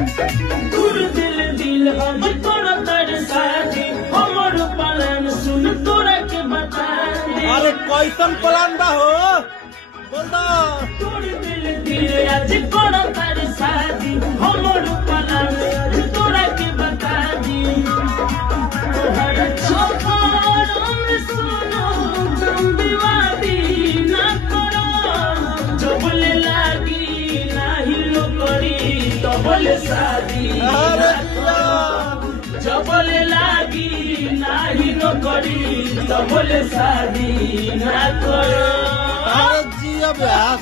दूर दिल दिल हम तोरा तर शादी हमर प्लान सुन तोरा के बता दे। अरे कैसन प्लान बा हो बोल दो। दूर दिल दिल आज तोरा तर शादी हमर प्लान आज तोरा के बता दी। तोहर चौकार में सुनो तुम विवादी ना करो जबले लागी नाही नौकरी तबले शादी अरे जबले लागी नाही नौकरी तबले शादी ना करो। अरे जिया ब्यास